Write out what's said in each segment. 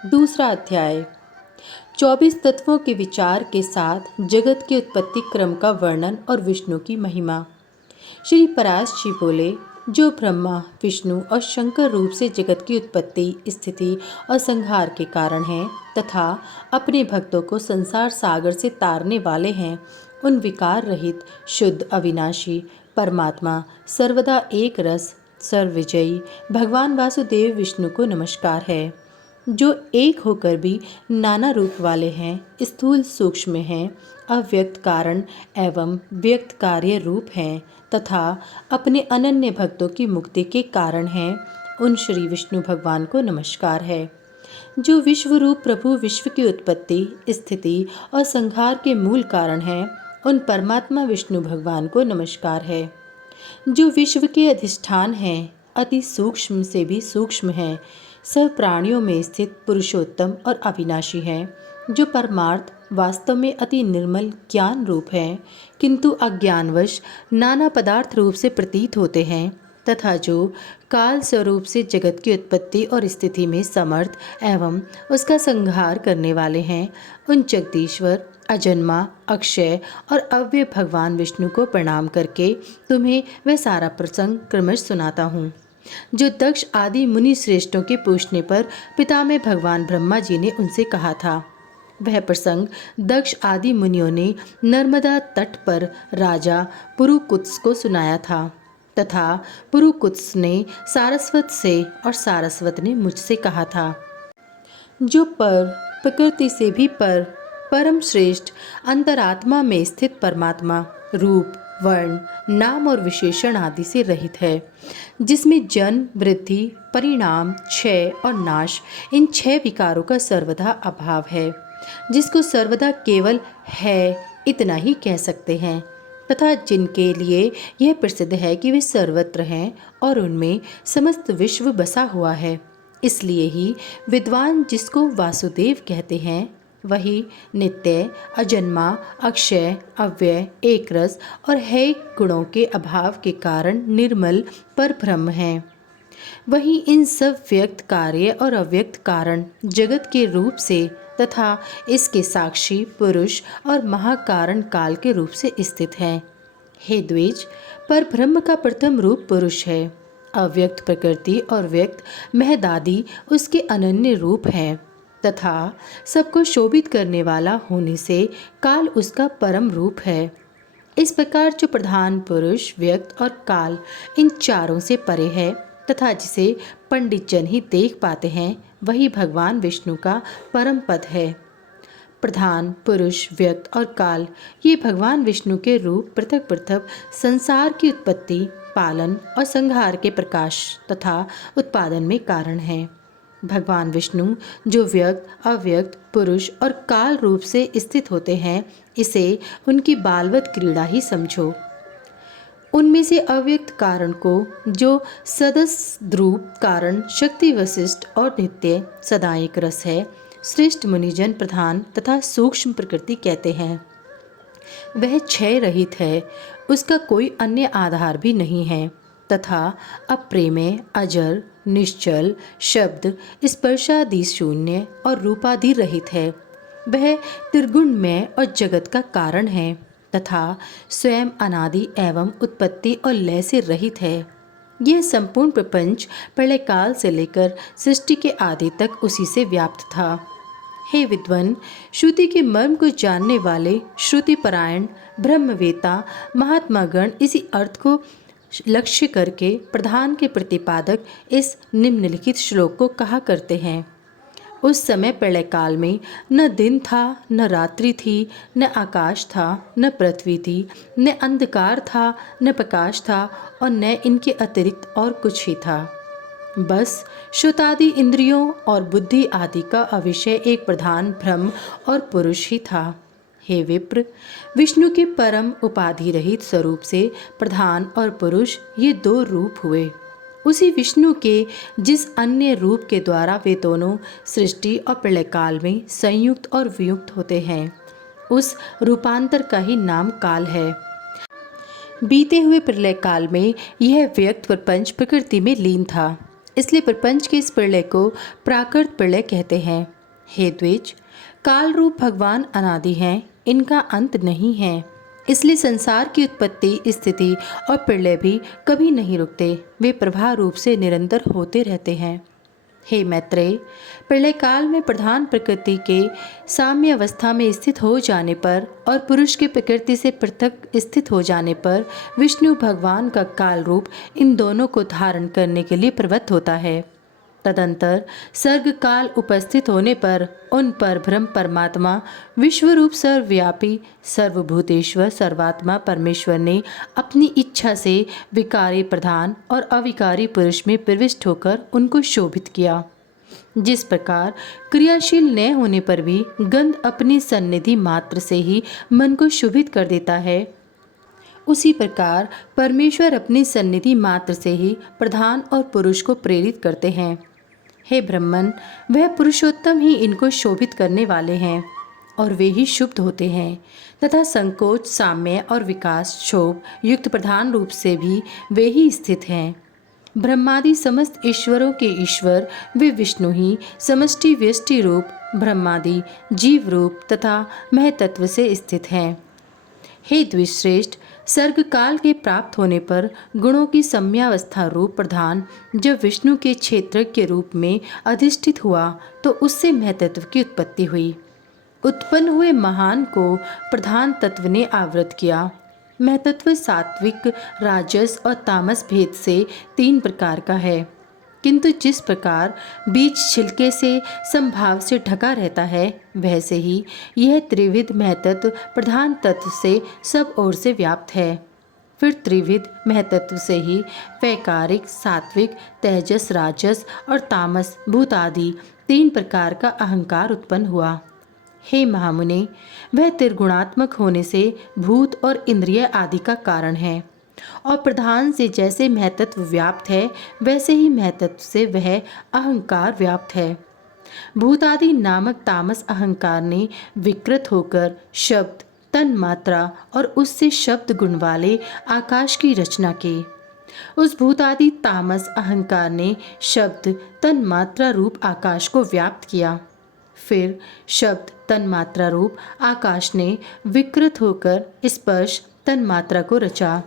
दूसरा अध्याय। 24 तत्वों के विचार के साथ जगत के उत्पत्ति क्रम का वर्णन और विष्णु की महिमा। श्री पराशर जी बोले, जो ब्रह्मा, विष्णु और शंकर रूप से जगत की उत्पत्ति, स्थिति और संहार के कारण हैं तथा अपने भक्तों को संसार सागर से तारने वाले हैं, उन विकार रहित शुद्ध अविनाशी परमात्मा सर्वदा एक रस सर्वविजयी भगवान वासुदेव विष्णु को नमस्कार है, जो एक होकर भी नाना रूप वाले हैं, स्थूल सूक्ष्म हैं, अव्यक्त कारण एवं व्यक्त कार्य रूप हैं तथा अपने अनन्य भक्तों की मुक्ति के कारण हैं, उन श्री विष्णु भगवान को नमस्कार है। जो विश्व रूप प्रभु विश्व की उत्पत्ति, स्थिति और संहार के मूल कारण हैं, उन परमात्मा विष्णु भगवान को नमस्कार है। जो विश्व के अधिष्ठान हैं, अति सूक्ष्म से भी सूक्ष्म हैं, सब प्राणियों में स्थित पुरुषोत्तम और अविनाशी हैं, जो परमार्थ वास्तव में अति निर्मल ज्ञान रूप हैं, किंतु अज्ञानवश नाना पदार्थ रूप से प्रतीत होते हैं, तथा जो काल स्वरूप से जगत की उत्पत्ति और स्थिति में समर्थ एवं उसका संहार करने वाले हैं, उन जगदीश्वर अजन्मा अक्षय और अव्यय भगवान विष्णु को प्रणाम करके तुम्हें वह सारा प्रसंग क्रमश सुनाता हूँ, जो दक्ष आदि मुनि श्रेष्ठों के पूछने पर पितामह भगवान ब्रह्मा जी ने उनसे कहा था। वह प्रसंग दक्ष आदि मुनियों ने नर्मदा तट पर राजा पुरुकुत्स को सुनाया था तथा पुरुकुत्स ने सारस्वत से और सारस्वत ने मुझसे कहा था। जो प्रकृति से भी परम श्रेष्ठ अंतरात्मा में स्थित परमात्मा रूप वर्ण नाम और विशेषण आदि से रहित है, जिसमें जन्म वृद्धि परिणाम क्षय और नाश इन 6 विकारों का सर्वदा अभाव है, जिसको सर्वदा केवल है इतना ही कह सकते हैं, तथा जिनके लिए यह प्रसिद्ध है कि वे सर्वत्र हैं और उनमें समस्त विश्व बसा हुआ है। इसलिए ही विद्वान जिसको वासुदेव कहते हैं, वही नित्य अजन्मा अक्षय अव्यय एक रस और है गुणों के अभाव के कारण निर्मल पर ब्रह्म है। वही इन सब व्यक्त कार्य और अव्यक्त कारण जगत के रूप से तथा इसके साक्षी पुरुष और महाकारण काल के रूप से स्थित है। हे द्विज, पर ब्रह्म का प्रथम रूप पुरुष है, अव्यक्त प्रकृति और व्यक्त महदादि उसके अनन्य रूप हैं तथा सबको शोभित करने वाला होने से काल उसका परम रूप है। इस प्रकार जो प्रधान पुरुष व्यक्त और काल इन चारों से परे है तथा जिसे पंडित जन ही देख पाते हैं, वही भगवान विष्णु का परम पद है। प्रधान पुरुष व्यक्त और काल ये भगवान विष्णु के रूप पृथक पृथक संसार की उत्पत्ति पालन और संहार के प्रकाश तथा उत्पादन में कारण हैं। भगवान विष्णु जो व्यक्त अव्यक्त पुरुष और काल रूप से स्थित होते हैं, इसे उनकी बालवत क्रीड़ा ही समझो। उनमें से अव्यक्त कारण को जो सदस्य रूप कारण शक्ति वशिष्ठ और नित्य सदा एक रस है, श्रेष्ठ मुनिजन प्रधान तथा सूक्ष्म प्रकृति कहते हैं। वह क्षय रहित है, उसका कोई अन्य आधार भी नहीं है तथा अप्रेमेय अजर निश्चल शब्द स्पर्शादि शून्य और रूपादि रहित है। वह त्रिगुणमय और जगत का कारण है तथा स्वयं अनादि एवं उत्पत्ति और लय से रहित है। यह संपूर्ण प्रपंच प्रलय काल से लेकर सृष्टि के आदि तक उसी से व्याप्त था। हे विद्वान, श्रुति के मर्म को जानने वाले श्रुति परायण ब्रह्मवेता महात्मागण इसी अर्थ को लक्ष्य करके प्रधान के प्रतिपादक इस निम्नलिखित श्लोक को कहा करते हैं। उस समय प्रलय काल में न दिन था न रात्रि थी, न आकाश था न पृथ्वी थी, न अंधकार था न प्रकाश था और न इनके अतिरिक्त और कुछ ही था। बस श्रुतादि इंद्रियों और बुद्धि आदि का अविषय एक प्रधान ब्रह्म और पुरुष ही था। हे विप्र, विष्णु के परम उपाधि रहित स्वरूप से प्रधान और पुरुष ये 2 रूप हुए। उसी विष्णु के जिस अन्य रूप के द्वारा वे दोनों सृष्टि और प्रलय काल में संयुक्त और वियुक्त होते हैं, उस रूपांतर का ही नाम काल है। बीते हुए प्रलय काल में यह व्यक्त प्रपंच प्रकृति में लीन था। इसलिए प्रपंच के इस प्रलय को प्राकृत प्रलय कहते हैं। हे द्विज, काल रूप भगवान अनादि हैं, इनका अंत नहीं है। इसलिए संसार की उत्पत्ति, स्थिति और प्रलय भी कभी नहीं रुकते, वे प्रवाह रूप से निरंतर होते रहते हैं। हे मैत्रेय, प्रलय काल में प्रधान प्रकृति के साम्य अवस्था में स्थित हो जाने पर और पुरुष की प्रकृति से पृथक स्थित हो जाने पर विष्णु भगवान का काल रूप इन दोनों को धारण करने के लिए प्रवृत्त होता है। तदंतर सर्ग काल उपस्थित होने पर उन पर ब्रह्म परमात्मा विश्वरूप सर्वव्यापी सर्वभूतेश्वर सर्वात्मा परमेश्वर ने अपनी इच्छा से विकारी प्रधान और अविकारी पुरुष में प्रविष्ट होकर उनको शोभित किया। जिस प्रकार क्रियाशील न होने पर भी गंध अपनी सन्निधि मात्र से ही मन को शोभित कर देता है, उसी प्रकार परमेश्वर अपनी सन्निधि मात्र से ही प्रधान और पुरुष को प्रेरित करते हैं। हे ब्रह्मन, वह पुरुषोत्तम ही इनको शोभित करने वाले हैं और वे ही शुद्ध होते हैं तथा संकोच, साम्य और विकास क्षोभ युक्त प्रधान रूप से भी वे ही स्थित हैं। ब्रह्मादि समस्त ईश्वरों के ईश्वर वे विष्णु ही समष्टि व्यष्टि रूप ब्रह्मादि जीव रूप तथा महतत्व से स्थित हैं। हे द्विश्रेष्ठ, सर्ग काल के प्राप्त होने पर गुणों की सम्यावस्था रूप प्रधान जब विष्णु के क्षेत्र के रूप में अधिष्ठित हुआ तो उससे महतत्व की उत्पत्ति हुई। उत्पन्न हुए महान को प्रधान तत्व ने आवृत किया। महतत्व सात्विक, राजस और तामस भेद से 3 प्रकार का है, किंतु जिस प्रकार बीज छिलके से संभाव से ढका रहता है, वैसे ही यह त्रिविध महतत्व प्रधान तत्व से सब ओर से व्याप्त है। फिर त्रिविध महतत्व से ही वैकारिक, सात्विक, तेजस, राजस और तामस भूत आदि 3 प्रकार का अहंकार उत्पन्न हुआ। हे महामुने, वह त्रिगुणात्मक होने से भूत और इंद्रिय आदि का कारण है और प्रधान से जैसे महतत्व व्याप्त है वैसे ही महतत्व से वह अहंकार व्याप्त है। भूतादि नामक तामस अहंकार ने विकृत होकर शब्द, तन मात्रा और उससे शब्द गुण वाले आकाश की रचना की। उस भूतादि तामस अहंकार ने शब्द, तन मात्रा रूप आकाश को व्याप्त किया। फिर शब्द, तन मात्रा रूप आकाश ने विकृत होकर स्पर्श, तन मात्रा को रचा।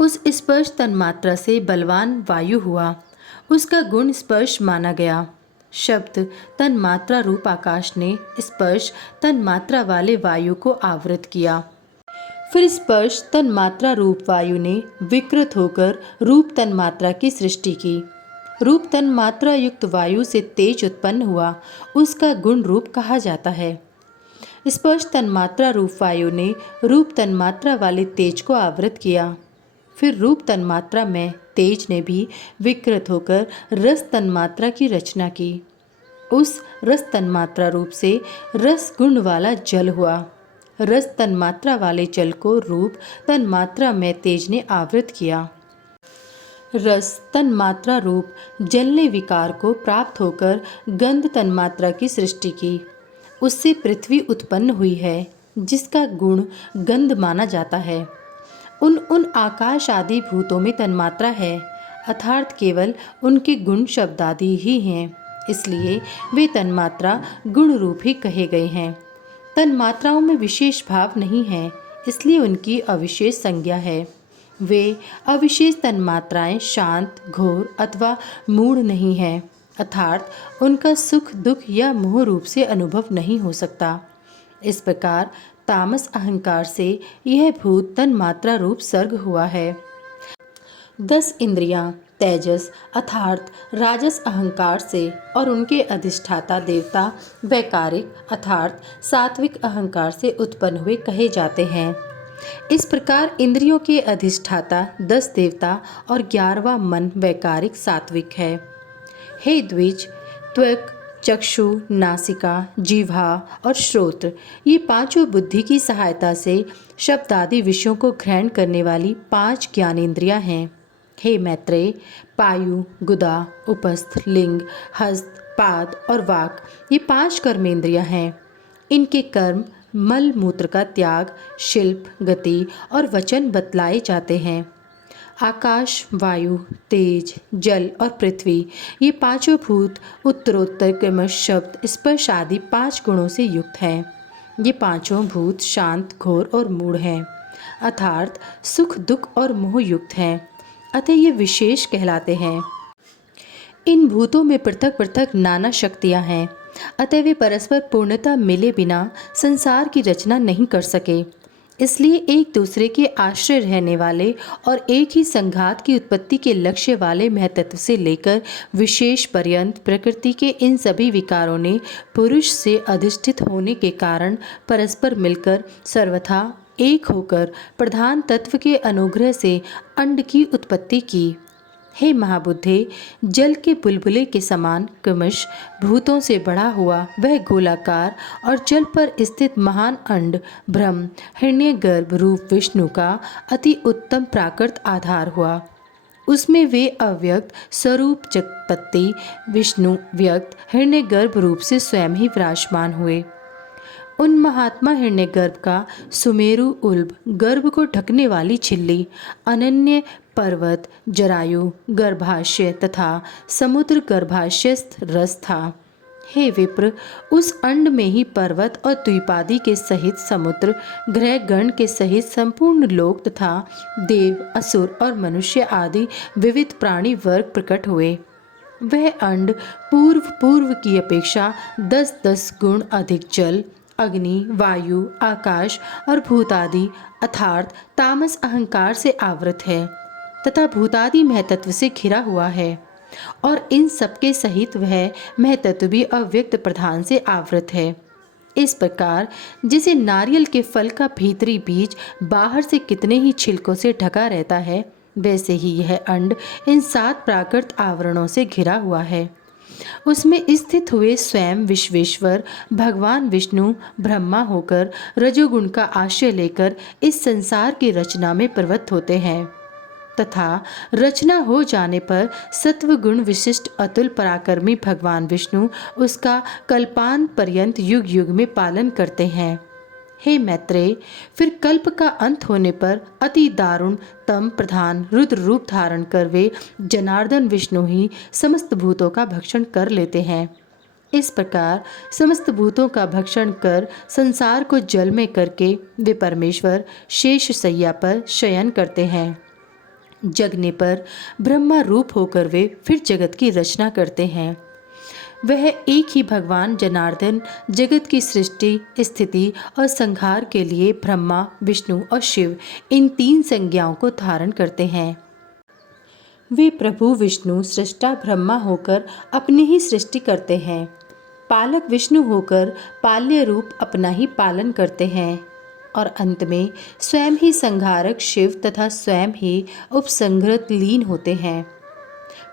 उस स्पर्श तन्मात्रा से बलवान वायु हुआ, उसका गुण स्पर्श माना गया। शब्द तन्मात्रा रूप आकाश ने स्पर्श तन्मात्रा वाले वायु को आवृत किया। फिर स्पर्श तन्मात्रा रूप वायु ने विकृत होकर रूप तन्मात्रा की सृष्टि की। रूप तन्मात्रा युक्त वायु से तेज उत्पन्न हुआ, उसका गुण रूप कहा जाता है। स्पर्श तन्मात्रा रूप वायु ने रूप तन्मात्रा वाले तेज को आवृत किया। फिर रूप तन्मात्रा में तेज ने भी विकृत होकर रस तन्मात्रा की रचना की। उस रस तन्मात्रा रूप से रस गुण वाला जल हुआ। रस तन्मात्रा वाले जल को रूप तन्मात्रा में तेज ने आवृत किया। रस तन्मात्रा रूप जल ने विकार को प्राप्त होकर गंध तन्मात्रा की सृष्टि की। उससे पृथ्वी उत्पन्न हुई है, जिसका गुण गंध माना जाता है। उन आकाश आदि भूतों में तन्मात्रा है, अर्थात केवल उनके गुण शब्दादि ही हैं, इसलिए वे तन्मात्रा गुण रूप ही कहे गए हैं। तन्मात्राओं में विशेष भाव नहीं है, इसलिए उनकी अविशेष संज्ञा है। वे अविशेष तन्मात्राएं शांत, घोर अथवा मूढ़ नहीं हैं, अर्थात उनका सुख, दुख या मोह रूप से अनुभव नहीं हो सकता। इस प्रकार तामस अहंकार से यह भूत तन्मात्रा रूप सर्ग हुआ है। 10 इंद्रियां तेजस अर्थात राजस अहंकार से और उनके अधिष्ठाता देवता वैकारिक अर्थात सात्विक अहंकार से उत्पन्न हुए कहे जाते हैं। इस प्रकार इंद्रियों के अधिष्ठाता 10 देवता और 11वां मन वैकारिक सात्विक है। हे द्विज, त्वक, चक्षु, नासिका, जिह्वा और श्रोत्र ये पांचों बुद्धि की सहायता से शब्द आदि विषयों को ग्रहण करने वाली 5 ज्ञानेंद्रियां हैं। हे मैत्रेय, पायु, गुदा, उपस्थ, लिंग, हस्त, पाद और वाक ये 5 कर्मेंद्रियां हैं। इनके कर्म मल मूत्र का त्याग, शिल्प, गति और वचन बतलाए जाते हैं। आकाश, वायु, तेज, जल और पृथ्वी, ये पांचों भूत उत्तरोत्तर क्रमश शब्द, स्पर्श आदि 5 गुणों से युक्त हैं। ये पांचों भूत शांत, घोर और मूढ़ हैं, अर्थात सुख, दुख और मोह युक्त हैं, अतः ये विशेष कहलाते हैं। इन भूतों में पृथक पृथक नाना शक्तियां हैं, अतः वे परस्पर पूर्णता मिले बिना संसार की रचना नहीं कर सके। इसलिए एक दूसरे के आश्रय रहने वाले और एक ही संघात की उत्पत्ति के लक्ष्य वाले महतत्व से लेकर विशेष पर्यंत प्रकृति के इन सभी विकारों ने पुरुष से अधिष्ठित होने के कारण परस्पर मिलकर सर्वथा एक होकर प्रधान तत्व के अनुग्रह से अंड की उत्पत्ति की। हे महाबुद्धे, जल के बुलबुले के समान क्रमश भूतों से बड़ा हुआ वह गोलाकार और जल पर स्थित महान अंड ब्रह्म हिरण्यगर्भ रूप विष्णु का अति उत्तम प्राकृत आधार हुआ। उसमें वे अव्यक्त स्वरूप जगत्पति विष्णु व्यक्त हिरण्यगर्भ रूप से स्वयं ही विराजमान हुए। उन महात्मा हिरण्यगर्भ का सुमेरु उल्ब, गर्भ को ढकने वाली झिल्ली, अनन्य पर्वत, जरायु, गर्भाशय तथा समुद्र गर्भाशयस्थ रस था। हे विप्र, उस अंड में ही पर्वत और द्वीपादि के सहित समुद्र, ग्रह गण के सहित संपूर्ण लोक तथा देव, असुर और मनुष्य आदि विविध प्राणी वर्ग प्रकट हुए। वह अंड पूर्व की अपेक्षा 10-10 गुण अधिक जल, अग्नि, वायु, आकाश और भूतादि अर्थात तामस अहंकार से आवृत है तथा भूतादि महतत्व से घिरा हुआ है, और इन सबके सहित वह महतत्व भी अव्यक्त प्रधान से आवृत है। इस प्रकार जिसे नारियल के फल का भीतरी बीज बाहर से कितने ही छिलकों से ढका रहता है, वैसे ही यह अंड इन 7 प्राकृत आवरणों से घिरा हुआ है। उसमें स्थित हुए स्वयं विश्वेश्वर भगवान विष्णु ब्रह्मा होकर रजोगुण का आश्रय लेकर इस संसार की रचना में प्रवृत्त होते हैं तथा रचना हो जाने पर सत्व गुण विशिष्ट अतुल पराक्रमी भगवान विष्णु उसका कल्पांत पर्यंत युग युग में पालन करते हैं। हे मैत्रेय, फिर कल्प का अंत होने पर अति दारुण तम प्रधान रुद्र रूप धारण कर वे जनार्दन विष्णु ही समस्त भूतों का भक्षण कर लेते हैं। इस प्रकार समस्त भूतों का भक्षण कर संसार को जल में करके वे परमेश्वर शेष शैया पर शयन करते हैं। जगने पर ब्रह्मा रूप होकर वे फिर जगत की रचना करते हैं। वह एक ही भगवान जनार्दन जगत की सृष्टि, स्थिति और संहार के लिए ब्रह्मा, विष्णु और शिव इन 3 संज्ञाओं को धारण करते हैं। वे प्रभु विष्णु सृष्टा ब्रह्मा होकर अपनी ही सृष्टि करते हैं, पालक विष्णु होकर पाल्य रूप अपना ही पालन करते हैं, और अंत में स्वयं ही संहारक शिव तथा स्वयं ही उपसंहृत लीन होते हैं।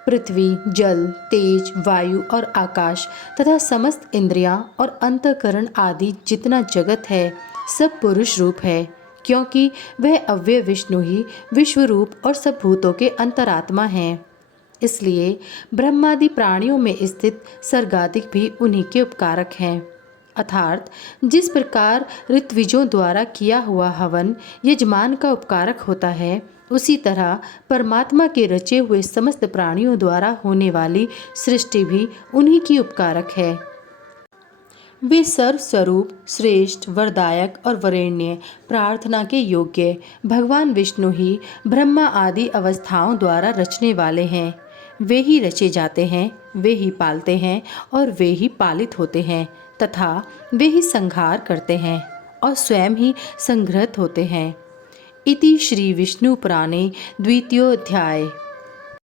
पृथ्वी, जल, तेज, वायु और आकाश तथा समस्त इंद्रियां और अंतःकरण आदि जितना जगत है सब पुरुष रूप है, क्योंकि वह अव्यय विष्णु ही विश्व रूप और सब भूतों के अंतरात्मा हैं। इसलिए ब्रह्मादि प्राणियों में स्थित सर्गादिक भी उन्हीं के उपकारक हैं। अर्थात जिस प्रकार ऋत्विजों द्वारा किया हुआ हवन यजमान का उपकारक होता है, उसी तरह परमात्मा के रचे हुए समस्त प्राणियों द्वारा होने वाली सृष्टि भी उन्हीं की उपकारक है। वे सर्वस्वरूप, श्रेष्ठ, वरदायक और वरेण्य, प्रार्थना के योग्य भगवान विष्णु ही ब्रह्मा आदि अवस्थाओं द्वारा रचने वाले हैं। वे ही रचे जाते हैं, वे ही पालते हैं और वे ही पालित होते हैं तथा वे ही संहार करते हैं और स्वयं ही संघृत होते हैं। इति श्री विष्णु पुराणे द्वितीयोऽध्याय।